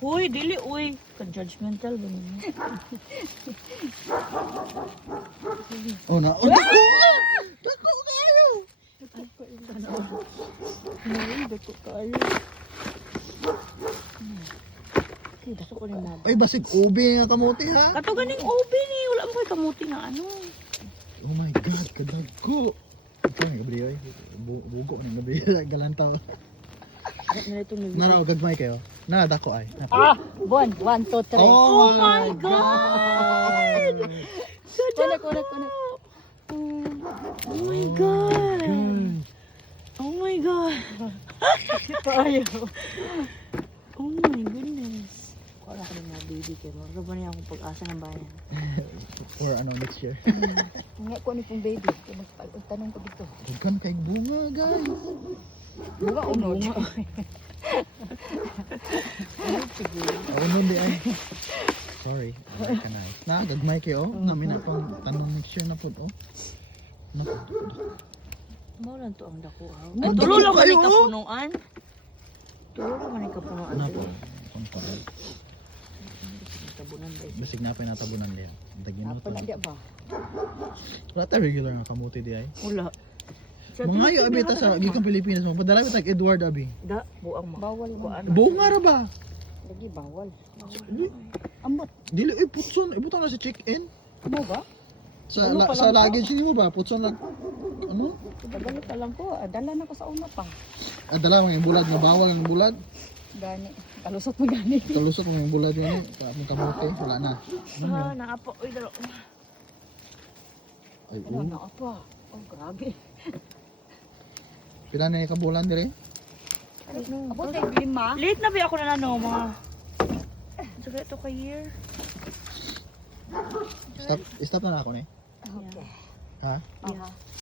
Uy, dili, uy. Ka-judgmental ba niya? Oh na. Oh, dako! Dako kayo! Uy, dako kayo. Okay, dako ko rin Ay, basig ubi nga kamote ha? Kato ganing obi ni. Wala mo kayo kamuti nga ano. Oh my God, kadagko. Ito nga gabi ay. Bugo ng gabi. Galantaw. Na ito ni. Naraw, gagmay kayo. Na, dako ay. Ah, 1, 2, 3. Oh my God! Kunak. Oh my God! Oh my God! Tayo. Oh my goodness! Wala ko rin mga baby kayo. Ano ba niya akong pag-asa ng bayan? Or ano, next year. Nga ko ni pong baby. Kaya magtanong ko dito. Dugkan kay bunga, guys. Bunga o no? Oh, nun di ay. Sorry. Ay, kanay. Na, gagmay kayo. Namin na pang tanong next year na po. Oh. Naku. Mao lang to ang dako. Ang Tulo dako lang man kayo, ni oh. kapunuan. Tulo lang man ni kapunuan. Ano po? Kontor. Tabunan ba? Basig na pa natabunan diyan. Ang tagino Apa to. na dia ba? Wala tayo regular nga kamote di ay. Wala. Mga ayo abita sa gikan Pilipinas mo. Padala bitag Edward abi. Da, buang ma. Bawal mo. Bunga ra ba? Lagi bawal. Ambot. Dili putson, ibutang na sa check-in. Mo ba? Sa Ano pa sa lang luggage nimo ba? Putson lang. Ano? Tagalog ka lang ko. Dala na ko sa una pa. Dala mo yung bulad nga bawal ang bulad. Gani. Kalusot mo gani. Kalusot mo yung bulad yun. Para mo kamote, wala na. Ah, naapo. Uy, dalo. Ay, Ano na apa? Oh, grabe. Pila na yung kabulan dire? Abot ay 5. Late na ba ako na ano, mga... Saka ito ka year. Stop na ako ni. Okay. Ha? Yeah.